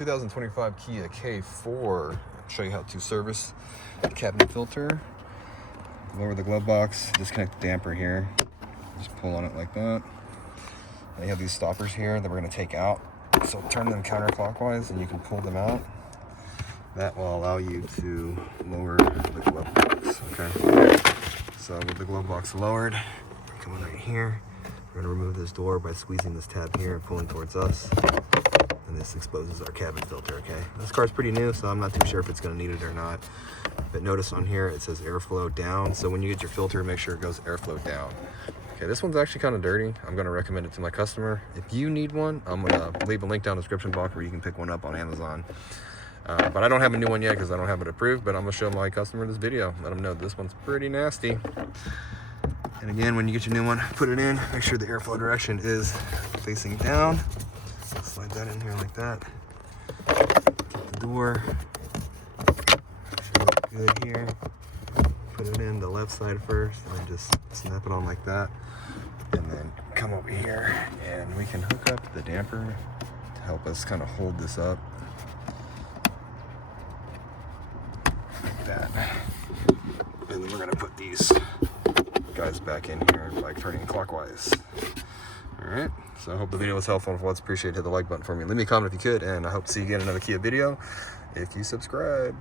2025 Kia K4. I'll show you how to service the cabin filter. Lower the glove box, disconnect the damper here. Just pull on it like that. And you have these stoppers here that we're going to take out. So turn them counterclockwise and you can pull them out. That will allow you to lower the glove box, okay? So with the glove box lowered, we're coming right here. We're going to remove this door by squeezing this tab here and pulling towards us. And this exposes our cabin filter, okay? This car's pretty new, so I'm not too sure if it's gonna need it or not. But notice on here, it says airflow down. So when you get your filter, make sure it goes airflow down. Okay, this one's actually kind of dirty. I'm gonna recommend it to my customer. If you need one, I'm gonna leave a link down in the description box where you can pick one up on Amazon. But I don't have a new one yet because I don't have it approved, but I'm gonna show my customer this video. Let them know this one's pretty nasty. And again, when you get your new one, put it in, make sure the airflow direction is facing down. Slide that in here like that. Get the door. Should look good here. Put it in the left side first, and then just snap it on like that. And then come over here, and we can hook up the damper to help us kind of hold this up. Like that. And then we're gonna put these guys back in here, like turning clockwise. Alright, so I hope the video was helpful. If it was, appreciate it, hit the like button for me. Leave me a comment if you could, and I hope to see you again in another Kia video if you subscribe.